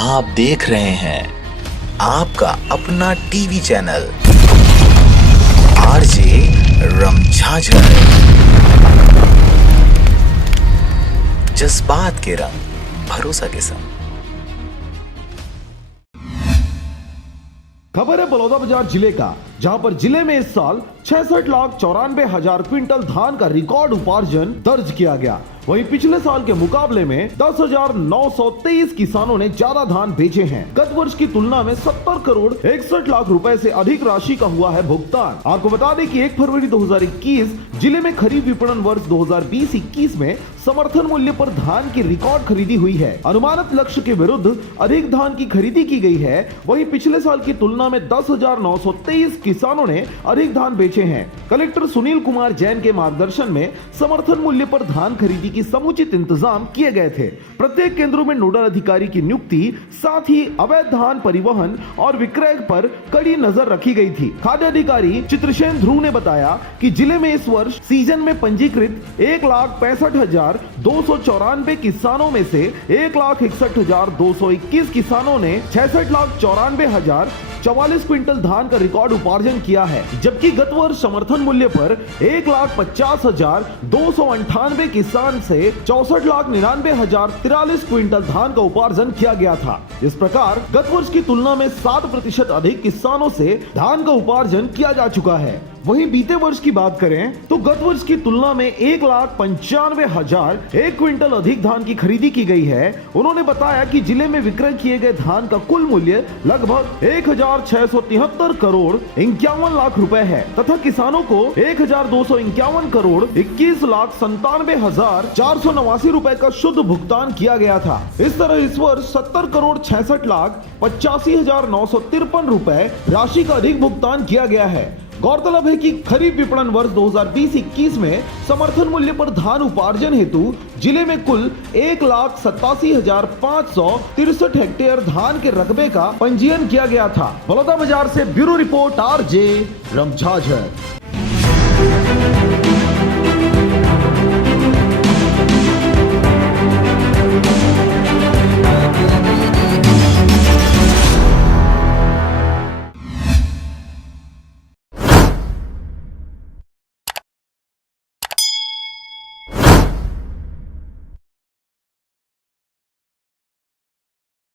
आप देख रहे हैं आपका अपना टीवी चैनल आरजे रमझाझर। जज्बात के रंग भरोसा के संग। खबर है बलौदाबाजार जिले का, जहां पर जिले में इस साल 66,94,000 क्विंटल धान का रिकॉर्ड उपार्जन दर्ज किया गया। वहीं पिछले साल के मुकाबले में 10,923 किसानों ने ज्यादा धान बेचे हैं। गत वर्ष की तुलना में 70 करोड़ 61 लाख रुपए से अधिक राशि का हुआ है भुगतान। आपको बता दें कि 1 फरवरी 2021 जिले में खरीफ विपणन वर्ष 2020-21 में समर्थन मूल्य पर धान की रिकॉर्ड खरीदी हुई है। अनुमानित लक्ष्य के विरुद्ध अधिक धान की खरीदी की गई है। वहीं पिछले साल की तुलना में 10,923 किसानों ने अधिक धान बेचे हैं। कलेक्टर सुनील कुमार जैन के मार्गदर्शन में समर्थन मूल्य पर धान खरीदी की समुचित इंतजाम किए गए थे। प्रत्येक केंद्रों में नोडल अधिकारी की नियुक्ति, साथ ही अवैध धान परिवहन और विक्रय पर कड़ी नजर रखी गई थी। खाद्य अधिकारी चित्रसेन ध्रुव ने बताया कि जिले में इस वर्ष सीजन में पंजीकृत 1,65,294 किसानों में से 1,61,221 किसानों ने 66,94,044 क्विंटल धान का रिकॉर्ड उपार्जन किया है, जबकि गत वर्ष समर्थन मूल्य पर 1,50,298 किसान से 64,99,043 क्विंटल धान का उपार्जन किया गया था। इस प्रकार गत वर्ष की तुलना में 7% अधिक किसानों से धान का उपार्जन किया जा चुका है। वहीं बीते वर्ष की बात करें तो गत वर्ष की तुलना में 1,95,001 क्विंटल अधिक धान की खरीदी की गई है। उन्होंने बताया कि जिले में विक्रय किए गए धान का कुल मूल्य लगभग 1,673 करोड़ 51 लाख रुपए है तथा किसानों को 1,251 करोड़ 21,97,489 रुपए का शुद्ध भुगतान किया गया था। इस तरह इस वर्ष 70 करोड़ 66,85,953 रुपए राशि का अधिक भुगतान किया गया है। गौरतलब है कि खरीफ विपणन वर्ष 2020-21 में समर्थन मूल्य पर धान उपार्जन हेतु जिले में कुल 1,87,563 हेक्टेयर धान के रकबे का पंजीयन किया गया था। बलौदाबाजार से ब्यूरो रिपोर्ट आरजे रमझाझर।